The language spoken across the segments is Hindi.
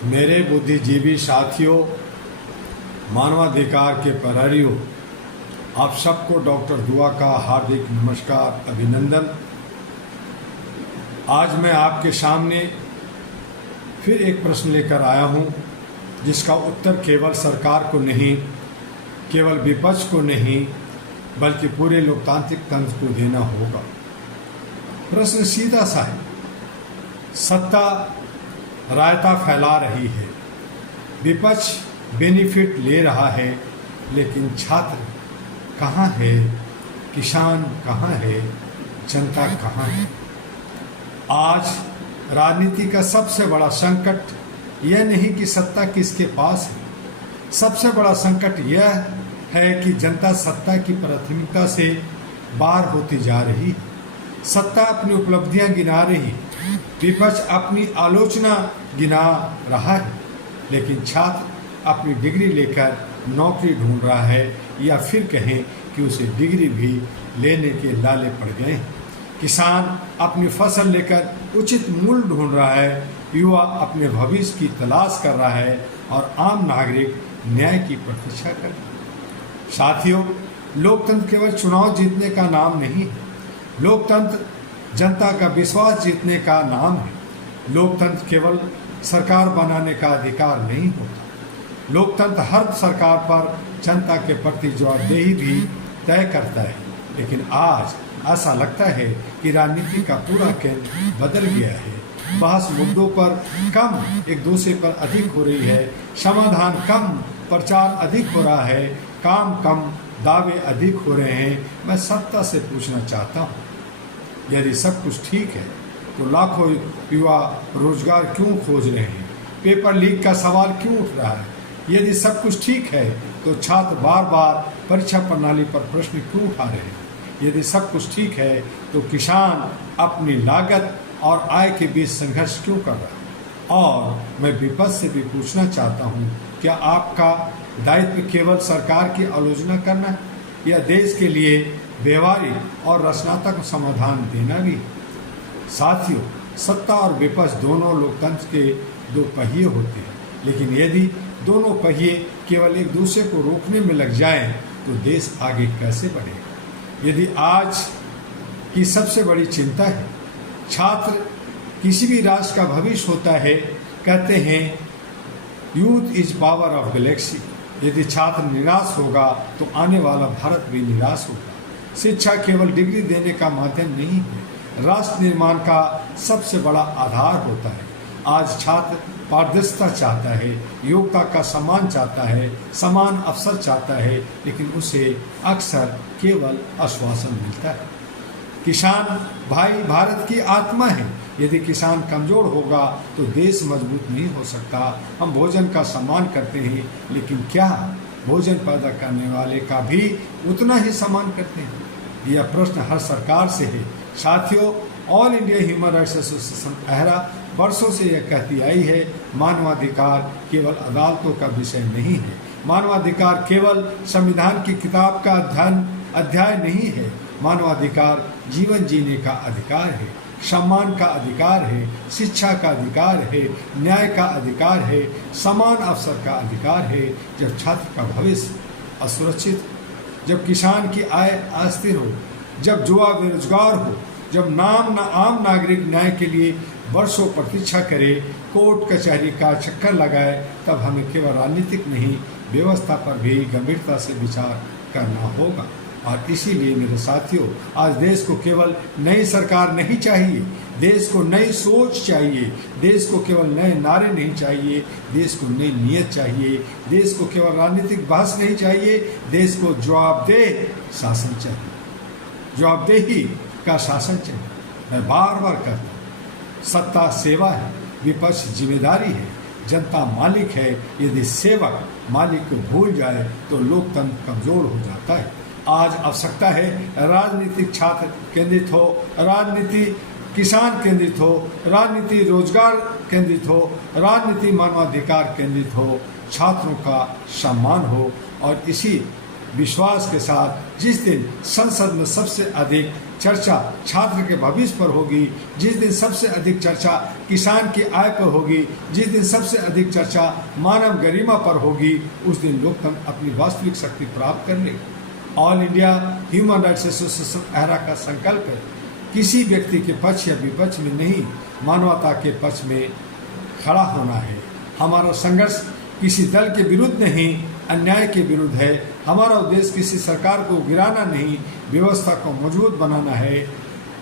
मेरे बुद्धिजीवी साथियों, मानवाधिकार के प्रहरियों, आप सबको डॉक्टर दुआ का हार्दिक नमस्कार, अभिनंदन। आज मैं आपके सामने फिर एक प्रश्न लेकर आया हूं, जिसका उत्तर केवल सरकार को नहीं, केवल विपक्ष को नहीं, बल्कि पूरे लोकतांत्रिक तंत्र को देना होगा। प्रश्न सीधा सा है। सत्ता रायता फैला रही है, विपक्ष बेनिफिट ले रहा है, लेकिन छात्र कहाँ है, किसान कहाँ है, जनता कहाँ है? आज राजनीति का सबसे बड़ा संकट यह नहीं कि सत्ता किसके पास है, सबसे बड़ा संकट यह है कि जनता सत्ता की प्राथमिकता से बाहर होती जा रही है। सत्ता अपनी उपलब्धियां गिना रही, विपक्ष अपनी आलोचना गिना रहा है, लेकिन छात्र अपनी डिग्री लेकर नौकरी ढूंढ रहा है, या फिर कहें कि उसे डिग्री भी लेने के लाले पड़ गए हैं। किसान अपनी फसल लेकर उचित मूल्य ढूंढ रहा है, युवा अपने भविष्य की तलाश कर रहा है, और आम नागरिक न्याय की प्रतीक्षा कर रहा है। साथियों, लोकतंत्र केवल चुनाव जीतने का नाम नहीं है, लोकतंत्र जनता का विश्वास जीतने का नाम है। लोकतंत्र केवल सरकार बनाने का अधिकार नहीं होता, लोकतंत्र हर सरकार पर जनता के प्रति जवाबदेही भी तय करता है। लेकिन आज ऐसा लगता है कि राजनीति का पूरा केंद्र बदल गया है। बहस मुद्दों पर कम, एक दूसरे पर अधिक हो रही है, समाधान कम, प्रचार अधिक हो रहा है, काम कम, दावे अधिक हो रहे हैं। मैं सत्ता से पूछना चाहता हूँ, यदि सब कुछ ठीक है तो लाखों युवा रोजगार क्यों खोज रहे हैं? पेपर लीक का सवाल क्यों उठ रहा है? यदि सब कुछ ठीक है तो छात्र बार बार परीक्षा प्रणाली पर प्रश्न क्यों उठा रहे हैं? यदि सब कुछ ठीक है तो किसान अपनी लागत और आय के बीच संघर्ष क्यों कर रहा है? और मैं विपक्ष से भी पूछना चाहता हूँ, क्या आपका दायित्व केवल सरकार की आलोचना करना है, या देश के लिए व्यवहारिक और रचनात्मक समाधान देना भी? साथियों, सत्ता और विपक्ष दोनों लोकतंत्र के दो पहिए होते हैं, लेकिन यदि दोनों पहिए केवल एक दूसरे को रोकने में लग जाएं, तो देश आगे कैसे बढ़ेगा? यदि आज की सबसे बड़ी चिंता है, छात्र किसी भी राष्ट्र का भविष्य होता है, कहते हैं youth is power of Galaxy. यदि छात्र निराश होगा तो आने वाला भारत भी निराश होगा। शिक्षा केवल डिग्री देने का माध्यम नहीं है, राष्ट्र निर्माण का सबसे बड़ा आधार होता है। आज छात्र पारदर्शिता चाहता है, योग्यता का सम्मान चाहता है, समान अवसर चाहता है, लेकिन उसे अक्सर केवल आश्वासन मिलता है। किसान भाई भारत की आत्मा है, यदि किसान कमजोर होगा तो देश मजबूत नहीं हो सकता। हम भोजन का सम्मान करते हैं, लेकिन क्या भोजन पैदा करने वाले का भी उतना ही सम्मान करते हैं? यह प्रश्न हर सरकार से है। साथियों, All India Human Rights Association AHRA वर्षों से यह कहती आई है, मानवाधिकार केवल अदालतों का विषय नहीं है, मानवाधिकार केवल संविधान की किताब का अध्याय नहीं है। मानवाधिकार जीवन जीने का अधिकार है, सम्मान का अधिकार है, शिक्षा का अधिकार है, न्याय का अधिकार है, समान अवसर का अधिकार है। जब छात्र का भविष्य असुरक्षित, जब किसान की आय अस्थिर हो, जब युवा बेरोजगार हो, जब आम नागरिक न्याय के लिए वर्षों प्रतीक्षा करे, कोर्ट कचहरी का चक्कर लगाए, तब हमें केवल राजनीतिक नहीं, व्यवस्था पर भी गंभीरता से विचार करना होगा। और इसीलिए मेरे साथियों, आज देश को केवल नई सरकार नहीं चाहिए, देश को नई सोच चाहिए, देश को केवल नए नारे नहीं चाहिए, देश को नई नीयत चाहिए, देश को केवल राजनीतिक बहस नहीं चाहिए, देश को जवाबदेह शासन चाहिए, जवाबदेही का शासन चाहिए। मैं बार बार कहता हूँ, सत्ता सेवा है, विपक्ष जिम्मेदारी है, जनता मालिक है। यदि सेवक मालिक को भूल जाए तो लोकतंत्र कमजोर हो जाता है। आज आवश्यकता है राजनीतिक छात्र केंद्रित हो, राजनीति किसान केंद्रित हो, राजनीति रोजगार केंद्रित हो, राजनीति मानवाधिकार केंद्रित हो, छात्रों का सम्मान हो। और इसी विश्वास के साथ जिस दिन संसद में सबसे अधिक चर्चा छात्र के भविष्य पर होगी, जिस दिन सबसे अधिक चर्चा किसान की आय पर होगी, जिस दिन सबसे अधिक चर्चा मानव गरिमा पर होगी, उस दिन लोकतंत्र अपनी वास्तविक शक्ति प्राप्त कर लेगा। All India Human Rights Association AHRA का संकल्प है किसी व्यक्ति के पक्ष या विपक्ष में नहीं, मानवता के पक्ष में खड़ा होना है। हमारा संघर्ष किसी दल के विरुद्ध नहीं, अन्याय के विरुद्ध है। हमारा उद्देश्य किसी सरकार को गिराना नहीं, व्यवस्था को मजबूत बनाना है।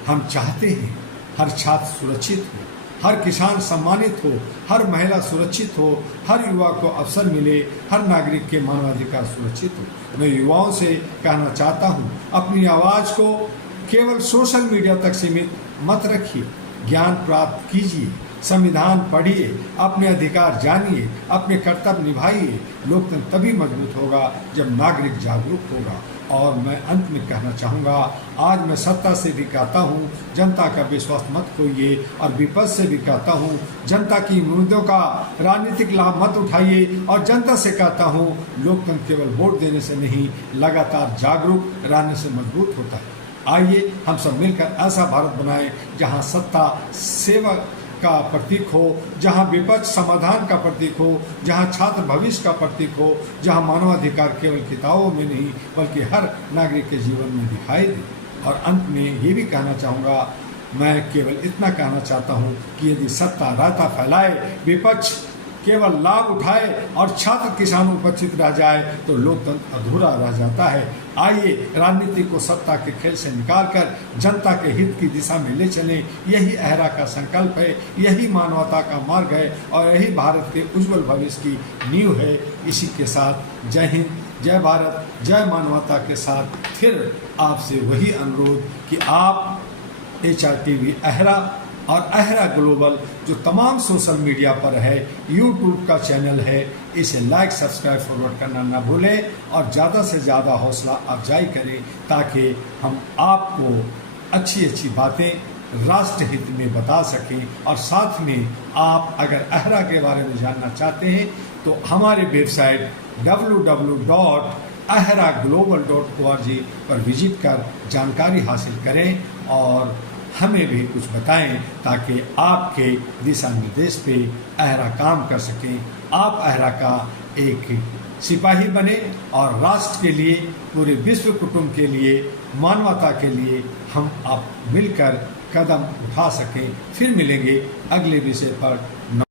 हम चाहते हैं हर छात्र सुरक्षित हो, हर किसान सम्मानित हो, हर महिला सुरक्षित हो, हर युवा को अवसर मिले, हर नागरिक के मानवाधिकार सुरक्षित हो। मैं युवाओं से कहना चाहता हूँ, अपनी आवाज़ को केवल सोशल मीडिया तक सीमित मत रखिए, ज्ञान प्राप्त कीजिए, संविधान पढ़िए, अपने अधिकार जानिए, अपने कर्तव्य निभाइए। लोकतंत्र तभी मजबूत होगा जब नागरिक जागरूक होगा। और मैं अंत में कहना चाहूँगा, आज मैं सत्ता से भी कहता हूँ, जनता का विश्वास मत खोइए, और विपक्ष से भी कहता हूँ, जनता की मुद्दों का राजनीतिक लाभ मत उठाइए। और जनता से कहता हूँ, लोकतंत्र केवल वोट देने से नहीं, लगातार जागरूक रहने से मजबूत होता है। आइए हम सब मिलकर ऐसा भारत बनाएं जहाँ सत्ता सेवा का प्रतीक हो, जहां विपक्ष समाधान का प्रतीक हो, जहां छात्र भविष्य का प्रतीक हो, जहां मानवाधिकार केवल किताबों में नहीं बल्कि हर नागरिक के जीवन में दिखाई दे। और अंत में ये भी कहना चाहूँगा, मैं केवल इतना कहना चाहता हूँ कि यदि सत्ता रायता फैलाए, विपक्ष केवल लाभ उठाए और छात्र किसान उपस्थित रह जाए, तो लोकतंत्र अधूरा रह जाता है। आइए राजनीति को सत्ता के खेल से निकालकर जनता के हित की दिशा में ले चलें। यही अहरा का संकल्प है, यही मानवता का मार्ग है, और यही भारत के उज्जवल भविष्य की नींव है। इसी के साथ जय हिंद, जय भारत, जय मानवता के साथ फिर आपसे वही अनुरोध कि आप HRTV अहरा और अहरा ग्लोबल जो तमाम सोशल मीडिया पर है, यूट्यूब का चैनल है, इसे लाइक सब्सक्राइब फॉरवर्ड करना ना भूलें, और ज़्यादा से ज़्यादा हौसला अफजाई करें ताकि हम आपको अच्छी अच्छी बातें राष्ट्र हित में बता सकें। और साथ में आप अगर अहरा के बारे में जानना चाहते हैं तो हमारे वेबसाइट www.ahraglobal.org पर विजिट कर जानकारी हासिल करें और हमें भी कुछ बताएं ताकि आपके दिशा निर्देश पे अहरा काम कर सकें। आप अहरा का एक सिपाही बने और राष्ट्र के लिए, पूरे विश्व कुटुंब के लिए, मानवता के लिए हम आप मिलकर कदम उठा सकें। फिर मिलेंगे अगले विषय पर।